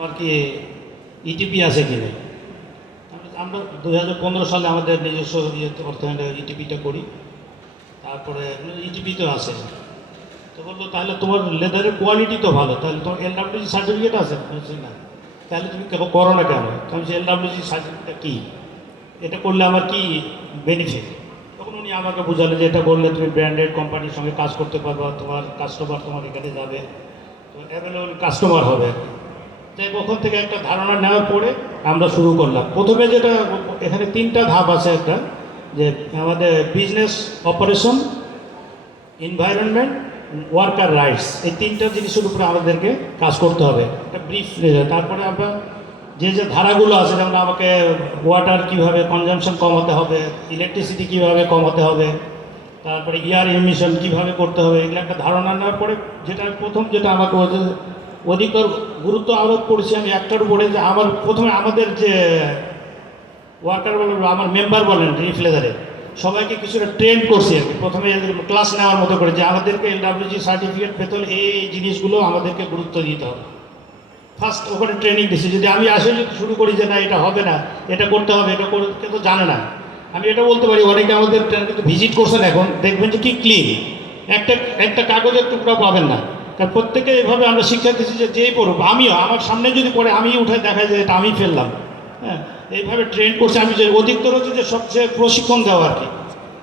তোমার কি ইটিপি আছে কি না। আমরা 2015 সালে আমাদের নিজস্ব অর্থায়নে ইটিপিটা করি, তারপরে ইটিপি তো আছে। তো বললো তাহলে তোমার লেদারের কোয়ালিটি তো ভালো, তাহলে তোমার এলডাব্লিউজি সার্টিফিকেট আছে? বলছি না। তাহলে তুমি করো না কেন? আমি এলডাব্লিউজি সার্টিফিকেটটা কী, এটা করলে আমার কি বেনিফিট? তখন উনি আমাকে বোঝালে যে এটা করলে তুমি ব্র্যান্ডেড কোম্পানির সঙ্গে কাজ করতে পারবা, তোমার কাস্টমার তোমার এখানে যাবে, তো অ্যাভেলেবল কাস্টমার হবে। তাই ওখান থেকে একটা ধারণা নেওয়ার পরে আমরা শুরু করলাম। প্রথমে যেটা এখানে 3টা ধাপ আছে, একটা যে আমাদের business operation, environment, worker rights, এই 3টা জিনিসের উপরে আমাদেরকে কাজ করতে হবে। একটা ব্রিফ, তারপরে আমরা যে যে ধারাগুলো আছে, যেমন আমাকে ওয়াটার কীভাবে কনজামশন কমাতে হবে, ইলেকট্রিসিটি কীভাবে কমাতে হবে, তারপরে এয়ার এমিশন কীভাবে করতে হবে, এগুলো একটা ধারণা নেওয়ার পরে যেটা প্রথম যেটা আমাকে অধিকতর গুরুত্ব আরোপ করেছি আমি একটার উপরে, যে আমার প্রথমে আমাদের যে ওয়ার্কার বলেন, আমার মেম্বার বলেন রিফ্লেজারে, সবাইকে কিছুটা ট্রেন করছি আর কি। প্রথমে ক্লাস নেওয়ার মতো করে যে আমাদেরকে এলডাব্লিউজি সার্টিফিকেট পেতে হলে এই জিনিসগুলো আমাদেরকে গুরুত্ব দিতে হবে। ফার্স্ট ওখানে ট্রেনিং দিচ্ছি। যদি আমি আসে যদি শুরু করি যে না এটা হবে না, এটা করতে হবে, এটা করতে তো জানে না, আমি এটা বলতে পারি। অনেকে আমাদের কিন্তু ভিজিট করছেন, এখন দেখবেন যে কি ক্লিন, একটা একটা কাগজের টুকরা পাবেন না। কারণ প্রত্যেকে এভাবে আমরা শিক্ষা দিচ্ছি যে যেই পড়ুক, আমিও আমার সামনে যদি পড়ে আমি উঠে দেখাই যে এটা আমি ফেললাম। হ্যাঁ, এইভাবে ট্রেন করছে। আমি যে অধিকতর হচ্ছে যে সবচেয়ে প্রশিক্ষণ দেওয়া আর কি,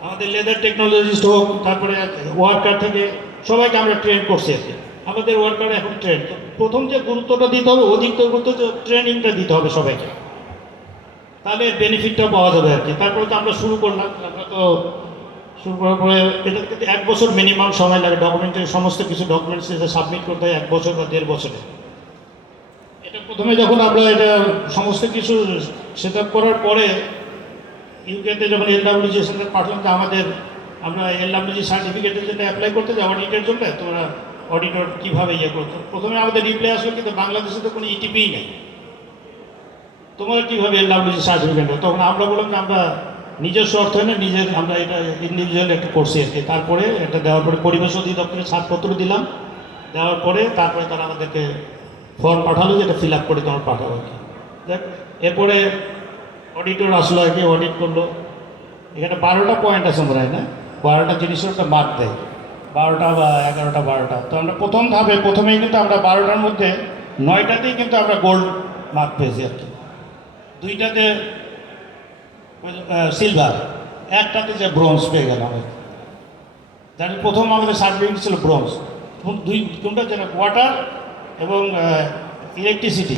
আমাদের লেদার টেকনোলজিস্ট হোক, তারপরে ওয়ার্কার থেকে সবাইকে আমরা ট্রেন করছি আর কি। আমাদের ওয়ার্কার এখন ট্রেন। প্রথম যে গুরুত্বটা দিতে হবে, অধিকতর গুরুত্ব ট্রেনিংটা দিতে হবে সবাইকে, তাহলে বেনিফিটটা পাওয়া যাবে আর কি। তারপরে তো আমরা শুরু করলাম। আমরা তো শুরু করার পরে এটা কিন্তু 1 বছর মিনিমাম সময় লাগে, ডকুমেন্টের সমস্ত কিছু ডকুমেন্টস সাবমিট করতে হয় 1 বছর বা 1.5 বছরে। এটা প্রথমে যখন আমরা এটা সমস্ত কিছু সেট আপ করার পরে ইউকেতে যখন এলডাব্লিউজি সেন্টার পাঠালাম, যে আমরা এলডাব্লিউজি সার্টিফিকেটের জন্য অ্যাপ্লাই করতে যাই অডিটের জন্য, তোমরা অডিটর কীভাবে ইয়ে করতো। প্রথমে আমাদের রিপ্লাই আসলো কিন্তু বাংলাদেশে তো কোনো ইটিপিই নেই, তোমরা কীভাবে এলডাব্লিউজি সার্টিফিকেট হবে। তখন আমরা বললাম যে আমরা নিজস্ব অর্থায়নে আমরা এটা ইন্ডিভিজুয়াল একটা করছি আর কি। তারপরে এটা দেওয়ার পরে পরিবেশ অধিদপ্তরে ছাড়পত্র দিলাম, দেওয়ার পরে তারপরে তারা আমাদেরকে ফর্ম পাঠালো, যেটা ফিল আপ করে তোমার পাঠাবো আর কি। দেখ, এরপরে অডিটর আসলো আর কি, অডিট করলো। এখানে 12টা পয়েন্ট আছে মনে হয় না, 12টা জিনিসের একটা মার্ক দেয়, 12টা বা 11টা 12টা। তো আমরা প্রথম ধাপে প্রথমেই কিন্তু আমরা 12টার মধ্যে 9টাতেই কিন্তু আমরা গোল্ড মার্ক পেয়েছি আর কি, 2টাতে সিলভার, একটাতে যে ব্রোঞ্জ পেয়ে গেলাম আর কি। তাহলে প্রথম আমাদের সার্টিফিকেট ছিল ব্রোঞ্জ। কোনটা যেন ওয়াটার এবং ইলেকট্রিসিটি।